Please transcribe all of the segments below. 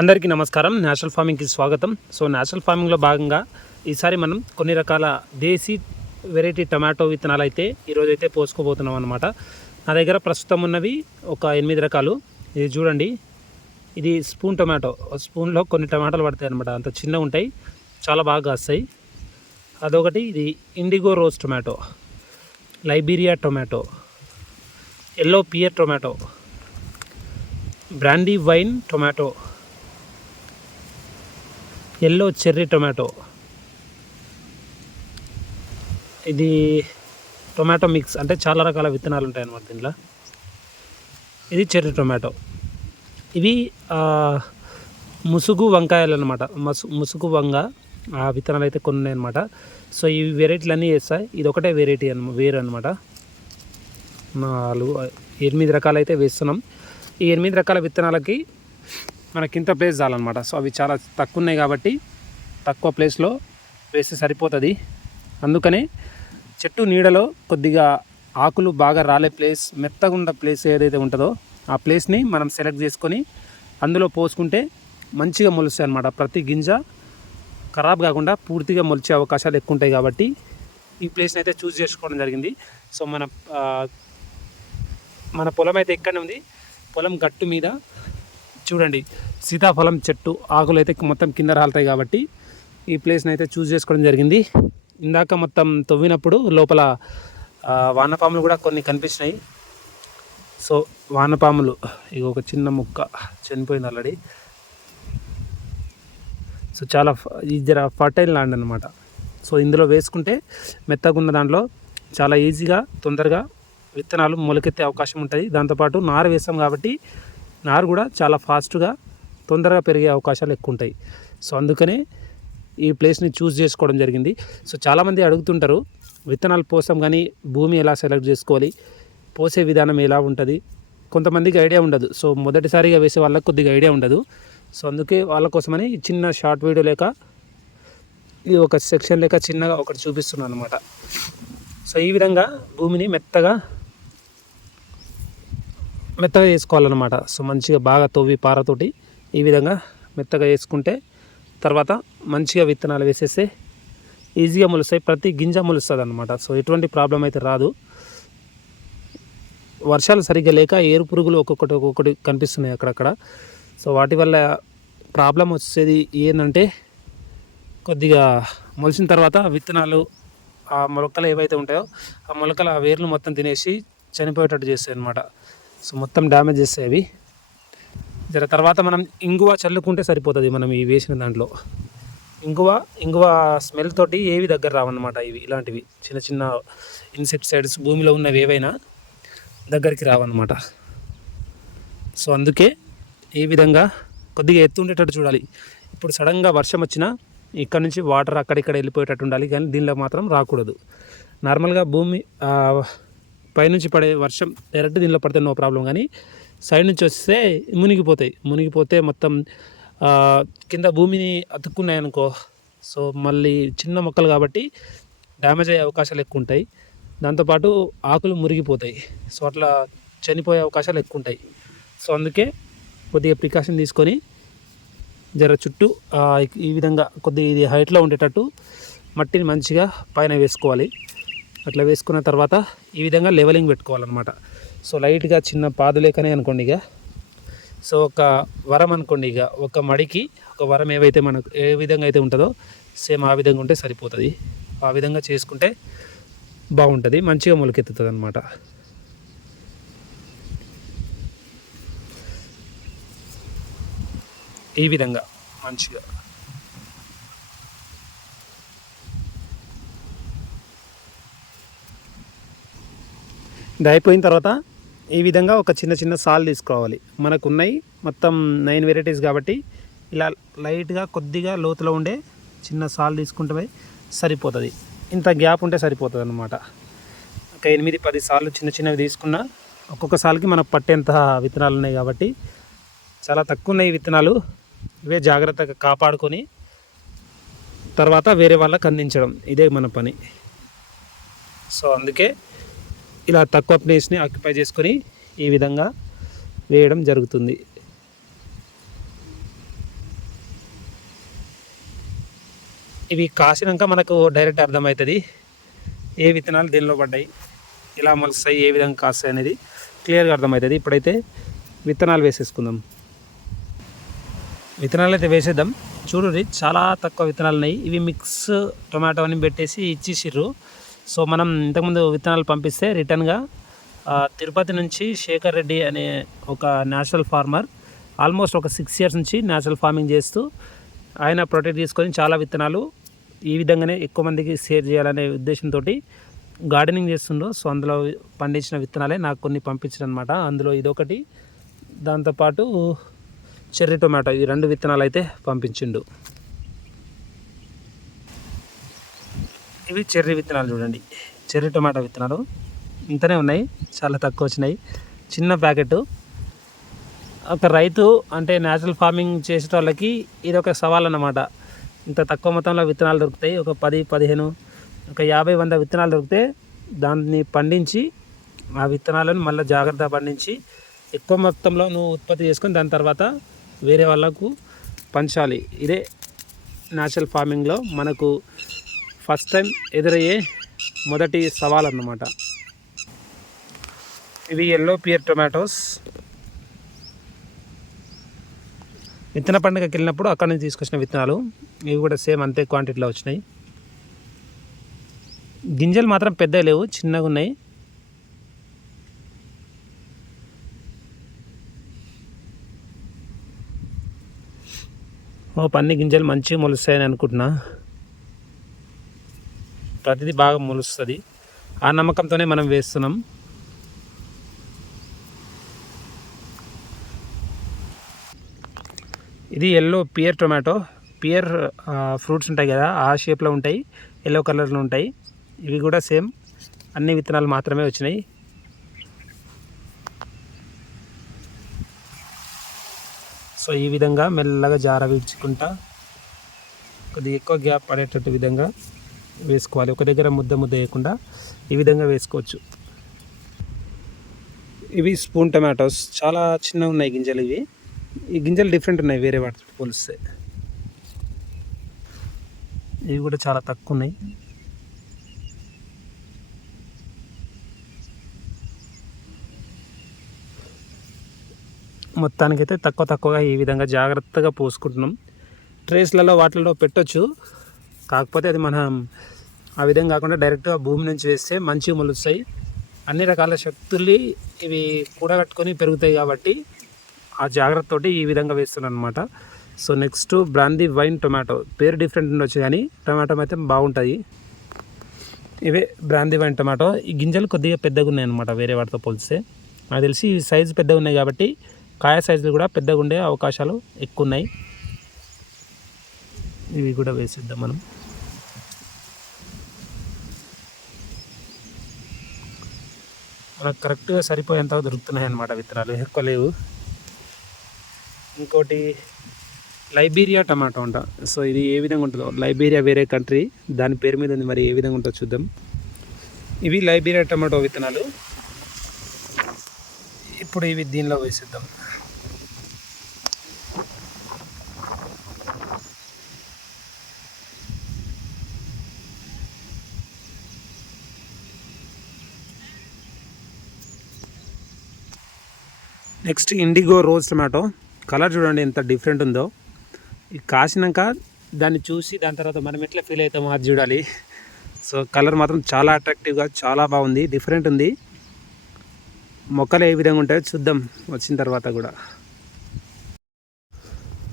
అందరికీ నమస్కారం. నేషనల్ ఫార్మింగ్కి స్వాగతం. సో నేషనల్ ఫార్మింగ్లో భాగంగా ఈసారి మనం కొన్ని రకాల దేశీ వెరైటీ టమాటో విత్తనాలు అయితే ఈరోజు అయితే పోసుకోబోతున్నాం అనమాట నా దగ్గర ప్రస్తుతం ఉన్నవి ఒక ఎనిమిది రకాలు. ఇది చూడండి. ఇది స్పూన్ టమాటో. స్పూన్లో కొన్ని టమాటాలు పడతాయి అనమాట అంత చిన్న ఉంటాయి. చాలా బాగా వస్తాయి అదొకటి ఇది indigo rose tomato. Liberia tomato. Yellow pear tomato. Brandy wine tomato. Yellow cherry tomato. ఇది టొమాటో మిక్స్ అంటే చాలా రకాల విత్తనాలు ఉంటాయి అన్నమాట దీంట్లో. ఇది చెర్రీ టొమాటో. ఇవి ముసుగు వంకాయలు అనమాట మసు ముసుగు వంగ ఆ విత్తనాలు అయితే కొన్ని ఉన్నాయి అనమాట సో ఈ వెరైటీలు అన్నీ వేస్తాయి. ఇది ఒకటే వెరైటీ అన్న వేరు అనమాట నాలుగు ఎనిమిది రకాలు అయితే వేస్తున్నాం. ఈ ఎనిమిది రకాల విత్తనాలకి మనకి ఇంత ప్లేస్ చాలన్నమాట. సో అవి చాలా తక్కువ ఉన్నాయి కాబట్టి తక్కువ ప్లేస్లో వేస్తే సరిపోతుంది. అందుకనే చెట్టు నీడలో కొద్దిగా ఆకులు బాగా రాలే ప్లేస్ మెత్తగా ఉన్న ప్లేస్ ఏదైతే ఉంటుందో ఆ ప్లేస్ని మనం సెలెక్ట్ చేసుకొని అందులో పోసుకుంటే మంచిగా మొలుస్తాయి అన్నమాట. ప్రతి గింజ ఖరాబ్ కాకుండా పూర్తిగా మొలిచే అవకాశాలు ఎక్కువ ఉంటాయి కాబట్టి ఈ ప్లేస్ని అయితే చూస్ చేసుకోవడం జరిగింది. సో మన మన పొలం అయితే ఎక్కడ ఉంది. పొలం గట్టు మీద చూడండి సీతాఫలం చెట్టు ఆకులు అయితే మొత్తం కింద రాలుతాయి కాబట్టి ఈ ప్లేస్ని అయితే చూస్ చేసుకోవడం జరిగింది. ఇందాక మొత్తం తవ్వినప్పుడు లోపల వానపాములు కూడా కొన్ని కనిపించినాయి. సో వానపాములు ఇక ఒక చిన్న ముక్క చనిపోయింది ఆల్రెడీ సో చాలా ఇది జర ఫర్టైల్ ల్యాండ్ అనమాట సో ఇందులో వేసుకుంటే మెత్తగా ఉన్న దాంట్లో చాలా ఈజీగా తొందరగా విత్తనాలు మొలకెత్తే అవకాశం ఉంటుంది. దాంతోపాటు నారు వేస్తాం కాబట్టి నారు కూడా చాలా ఫాస్ట్గా తొందరగా పెరిగే అవకాశాలు ఎక్కువ ఉంటాయి సో అందుకనే ఈ ప్లేస్ని చూస్ చేసుకోవడం జరిగింది. సో చాలామంది అడుగుతుంటారు విత్తనాలు పోసాం కానీ భూమి ఎలా సెలెక్ట్ చేసుకోవాలి పోసే విధానం ఎలా ఉంటుంది? కొంతమందికి ఐడియా ఉండదు. సో మొదటిసారిగా వేసే వాళ్ళకి కొద్దిగా ఐడియా ఉండదు. సో అందుకే వాళ్ళ కోసమని ఈ చిన్న షార్ట్ వీడియో లేక ఇది ఒక సెక్షన్ లేక చిన్నగా ఒకటి చూపిస్తున్నాను అనమాట సో ఈ విధంగా భూమిని మెత్తగా మెత్తగా చేసుకోవాలన్నమాట సో మంచిగా బాగా తవ్వి పారతోటి ఈ విధంగా మెత్తగా వేసుకుంటే తర్వాత మంచిగా విత్తనాలు వేసేస్తే ఈజీగా మొలుస్తాయి. ప్రతి గింజ మొలుస్తుంది అనమాట సో ఎటువంటి ప్రాబ్లం అయితే రాదు. వర్షాలు సరిగ్గా లేక ఏరు పురుగులు ఒక్కొక్కటి ఒక్కొక్కటి కనిపిస్తున్నాయి అక్కడక్కడ. సో వాటి వల్ల ప్రాబ్లం వచ్చేది ఏంటంటే కొద్దిగా మొలిచిన తర్వాత విత్తనాలు ఆ మొలకలు ఏవైతే ఉంటాయో ఆ మొలకలు ఆ వేర్లు మొత్తం తినేసి చనిపోయేటట్టు చేస్తాయి అన్నమాట సో మొత్తం డ్యామేజ్ చేస్తాయి అవి. జర తర్వాత మనం ఇంగువ చల్లుకుంటే సరిపోతుంది మనం ఈ వేసిన దాంట్లో. ఇంగువ ఇంగువ స్మెల్ తోటి ఏవి దగ్గర రావన్నమాట ఇవి ఇలాంటివి. చిన్న చిన్న ఇన్సెక్టిసైడ్స్ భూమిలో ఉన్నవి ఏవైనా దగ్గరికి రావన్నమాట. సో అందుకే ఈ విధంగా కొద్దిగా ఎత్తు ఉండేటట్టు చూడాలి. ఇప్పుడు సడన్గా వర్షం వచ్చినా ఇక్కడ నుంచి వాటర్ అక్కడిక్కడ వెళ్ళిపోయేటట్టు ఉండాలి కానీ దీనిలో మాత్రం రాకూడదు. నార్మల్గా భూమి పైనుంచి పడే వర్షం డైరెక్ట్ దీనిలో పడితే నో ప్రాబ్లం. కానీ సైడ్ నుంచి వస్తే మునిగిపోతాయి. మునిగిపోతే మొత్తం కింద భూమిని అతుక్కున్నాయి అనుకో సో మళ్ళీ చిన్న మొక్కలు కాబట్టి డ్యామేజ్ అయ్యే అవకాశాలు ఎక్కువ ఉంటాయి. దాంతోపాటు ఆకులు మురిగిపోతాయి. సో అట్లా చనిపోయే అవకాశాలు ఎక్కువ ఉంటాయి. సో అందుకే కొద్దిగా ప్రికాషన్ తీసుకొని జర చుట్టూ ఈ విధంగా కొద్దిగా ఇది హైట్లో ఉండేటట్టు మట్టిని మంచిగా పైన వేసుకోవాలి. అట్లా వేసుకున్న తర్వాత ఈ విధంగా లెవెలింగ్ పెట్టుకోవాలన్నమాట. సో లైట్గా చిన్న పాదు లేకనే అనుకోండి ఇక. సో ఒక వరం అనుకోండి ఇక. ఒక మడికి ఒక వరం ఏవైతే మనకు ఏ విధంగా అయితే ఉంటుందో సేమ్ ఆ విధంగా ఉంటే సరిపోతుంది. ఆ విధంగా చేసుకుంటే బాగుంటుంది. మంచిగా మొలకెత్తుతుంది అనమాట ఈ విధంగా మంచిగా. ఇది అయిపోయిన తర్వాత ఈ విధంగా ఒక చిన్న చిన్న సాల్ తీసుకోవాలి. మనకు ఉన్నాయి మొత్తం నైన్ వెరైటీస్ కాబట్టి ఇలా లైట్గా కొద్దిగా లోతులో ఉండే చిన్న సాల్ తీసుకుంటే సరిపోతుంది. ఇంత గ్యాప్ ఉంటే సరిపోతుంది అనమాట ఒక ఎనిమిది పది సార్లు చిన్న చిన్నవి తీసుకున్నా ఒక్కొక్క సార్కి మనకు పట్టేంత విత్తనాలు ఉన్నాయి కాబట్టి చాలా తక్కువ ఉన్నాయి విత్తనాలు. ఇవే జాగ్రత్తగా కాపాడుకొని తర్వాత వేరే వాళ్ళకి అందించడం. ఇదే మన పని. సో అందుకే ఇలా తక్కువ ప్లేస్ని ఆక్యుపై చేసుకొని ఈ విధంగా వేయడం జరుగుతుంది. ఇవి కాసినాక మనకు డైరెక్ట్ అర్థమవుతుంది ఏ విత్తనాలు దీనిలో పడ్డాయి ఇలా మొలుస్తాయి ఏ విధంగా కాస్తాయి అనేది క్లియర్గా అర్థమవుతుంది. ఇప్పుడైతే విత్తనాలు వేసేసుకుందాం. విత్తనాలు అయితే వేసేద్దాం. చూడండి చాలా తక్కువ విత్తనాలు ఉన్నాయి ఇవి మిక్స్ టొమాటో అని పెట్టేసి ఇచ్చేసిర్రు. సో మనం ఇంతకుముందు విత్తనాలు పంపిస్తే రిటర్న్గా తిరుపతి నుంచి శేఖర్ రెడ్డి అనే ఒక నేచురల్ ఫార్మర్ ఆల్మోస్ట్ ఒక సిక్స్ ఇయర్స్ నుంచి నేచురల్ ఫార్మింగ్ చేస్తూ ఆయన ప్రొటెక్ట్ తీసుకొని చాలా విత్తనాలు ఈ విధంగానే ఎక్కువ మందికి షేర్ చేయాలనే ఉద్దేశంతో గార్డెనింగ్ చేస్తుండ్రు. సో అందులో పండించిన విత్తనాలే నాకు కొన్ని పంపించడం అనమాట అందులో ఇదొకటి. దాంతోపాటు చెర్రీ టొమాటో ఈ రెండు విత్తనాలు అయితే పంపించిండు. ఇవి చెర్రీ విత్తనాలు చూడండి. చెర్రీ టొమాటో విత్తనాలు. ఇంతనే ఉన్నాయి. చాలా తక్కువ వచ్చినాయి. చిన్న ప్యాకెట్. ఒక రైతు అంటే న్యాచురల్ ఫార్మింగ్ చేసే వాళ్ళకి ఇది ఒక సవాల్ అన్నమాట. ఇంత తక్కువ మొత్తంలో విత్తనాలు దొరుకుతాయి. ఒక పది పదిహేను ఒక యాభై వంద విత్తనాలు దొరికితే దాన్ని పండించి ఆ విత్తనాలను మళ్ళీ జాగ్రత్త పండించి ఎక్కువ మొత్తంలో నువ్వు ఉత్పత్తి చేసుకొని దాని తర్వాత వేరే వాళ్ళకు పంచాలి. ఇదే న్యాచురల్ ఫార్మింగ్లో మనకు ఫస్ట్ టైం ఎదురయ్యే మొదటి సవాల్ అన్నమాట ఇవి ఎల్లో పియర్ టొమాటోస్ విత్తన పండుగకి వెళ్ళినప్పుడు అక్కడ నుంచి తీసుకొచ్చిన విత్తనాలు ఇవి కూడా సేమ్ అంతే క్వాంటిటీలో వచ్చినాయి. గింజలు మాత్రం పెద్దవి లేవు చిన్నగా ఉన్నాయి. ఓ పన్ని గింజలు మంచిగా మొలుస్తాయని అనుకుంటున్నా. ప్రతిదీ బాగా మొలుస్తుంది. ఆ నమ్మకంతోనే మనం వేస్తున్నాం. ఇది yellow pear tomato pear fruits ఉంటాయి కదా ఆ షేప్లో ఉంటాయి ఎల్లో కలర్లో ఉంటాయి. ఇవి కూడా సేమ్ అన్ని విత్తనాలు మాత్రమే వచ్చినాయి. సో ఈ విధంగా మెల్లగా జార విడుచుకుంటా కొద్దిగా ఎక్కువ గ్యాప్ పడేటట్టు విధంగా. వేసుకోవాలి. ఒక దగ్గర ముద్ద ముద్ద వేయకుండా ఈ విధంగా వేసుకోవచ్చు. ఇవి స్పూన్ టమాటోస్. చాలా చిన్నగా ఉన్నాయి గింజలు ఇవి. ఈ గింజలు డిఫరెంట్ ఉన్నాయి వేరే వాటితో పోలిస్తే. ఇవి కూడా చాలా తక్కువ ఉన్నాయి. మొత్తానికైతే తక్కువ తక్కువగా ఈ విధంగా జాగ్రత్తగా పోసుకుంటున్నాం. ట్రేస్లలో వాటిల్లో పెట్టొచ్చు. కాకపోతే అది మనం ఆ విధంగా కాకుండా డైరెక్ట్గా భూమి నుంచి వేస్తే మంచిగా మొలుస్తాయి. అన్ని రకాల శక్తుల్ని ఇవి కూడగట్టుకొని పెరుగుతాయి కాబట్టి ఆ జాగ్రత్తతోటి ఈ విధంగా వేస్తున్నాను అనమాట so next brandy wine tomato పేరు డిఫరెంట్ ఉండొచ్చు కానీ టొమాటో అయితే బాగుంటుంది ఇవే బ్రాందీ వైన్ టొమాటో ఈ గింజలు కొద్దిగా పెద్దగా ఉన్నాయి అనమాట వేరే వాటితో పోలిస్తే. నాకు తెలిసి ఈ సైజు పెద్దగా ఉన్నాయి కాబట్టి కాయ సైజులు కూడా పెద్దగా ఉండే అవకాశాలు ఎక్కువ ఉన్నాయి. ఇవి కూడా వేసేద్దాం మనం. మనకు కరెక్ట్గా సరిపోయేంత దొరుకుతున్నాయి అన్నమాట విత్తనాలు. ఎక్కువ లేవు. ఇంకోటి లైబీరియా టమాటో అంట. సో ఇది ఏ విధంగా ఉంటుందో. లైబీరియా వేరే కంట్రీ. దాని పేరు మీద ఉంది మరి ఏ విధంగా ఉంటుందో చూద్దాం. ఇవి లైబీరియా టమాటో విత్తనాలు. ఇప్పుడు ఇవి దీనిలో వేసేద్దాం. Next indigo rose tomato colour చూడండి ఎంత డిఫరెంట్ ఉందో. ఇది కాసినాక దాన్ని చూసి దాని తర్వాత మనం ఎట్లా ఫీల్ అవుతామో అది చూడాలి. సో కలర్ మాత్రం చాలా అట్రాక్టివ్గా చాలా బాగుంది డిఫరెంట్ ఉంది. మొక్కలు ఏ విధంగా ఉంటాయో చూద్దాం వచ్చిన తర్వాత కూడా.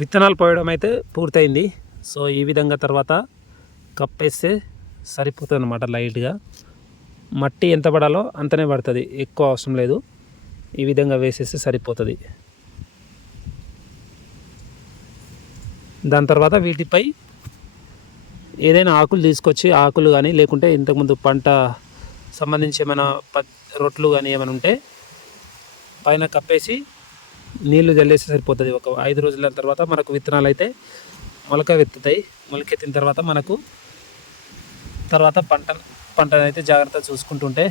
విత్తనాలు పోయడం అయితే పూర్తయింది. సో ఈ విధంగా తర్వాత కప్పేస్తే సరిపోతుంది అనమాట లైట్గా మట్టి ఎంత పడాలో అంతనే పడుతుంది ఎక్కువ అవసరం లేదు. ఈ విధంగా వేసేస్తే సరిపోతుంది. దాని తర్వాత వీటిపై ఏదైనా ఆకులు తీసుకొచ్చి ఆకులు కానీ లేకుంటే ఇంతకుముందు పంట సంబంధించి ఏమైనా ప రొట్లు కానీ ఏమైనా ఉంటే పైన కప్పేసి నీళ్ళు జల్లేస్తే సరిపోతుంది. ఒక ఐదు రోజుల తర్వాత మనకు విత్తనాలు అయితే మొలక వెత్తుతాయి. మొలకెత్తిన తర్వాత మనకు తర్వాత పంట పంటనైతే జాగ్రత్తగా జాగ్రత్త చూసుకుంటుంటే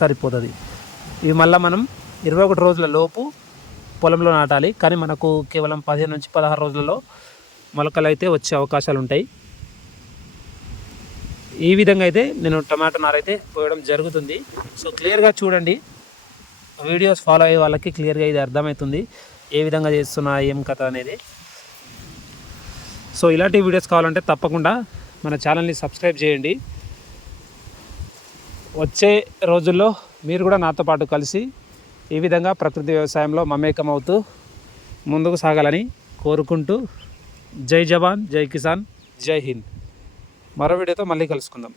సరిపోతుంది. ఇవి మళ్ళీ మనం ఇరవై ఒకటి రోజుల లోపు పొలంలో నాటాలి. కానీ మనకు కేవలం పదిహేను నుంచి పదహారు రోజులలో మొలకలు అయితే వచ్చే అవకాశాలు ఉంటాయి. ఈ విధంగా అయితే నేను టమాటో నార అయితే పోయడం జరుగుతుంది. సో క్లియర్గా చూడండి. వీడియోస్ ఫాలో అయ్యే వాళ్ళకి క్లియర్గా ఇది అర్థమవుతుంది. ఏ విధంగా చేస్తున్నా ఏం కథ అనేది. సో ఇలాంటి వీడియోస్ కావాలంటే తప్పకుండా మన ఛానల్ని సబ్స్క్రైబ్ చేయండి. వచ్చే రోజుల్లో మీరు కూడా నాతో పాటు కలిసి ఈ విధంగా ప్రకృతి వ్యవసాయంలో మమేకమవుతూ ముందుకు సాగాలని కోరుకుంటూ జై జవాన్ జై కిసాన్ జై హింద్. మరో వీడియోతో మళ్ళీ కలుసుకుందాం.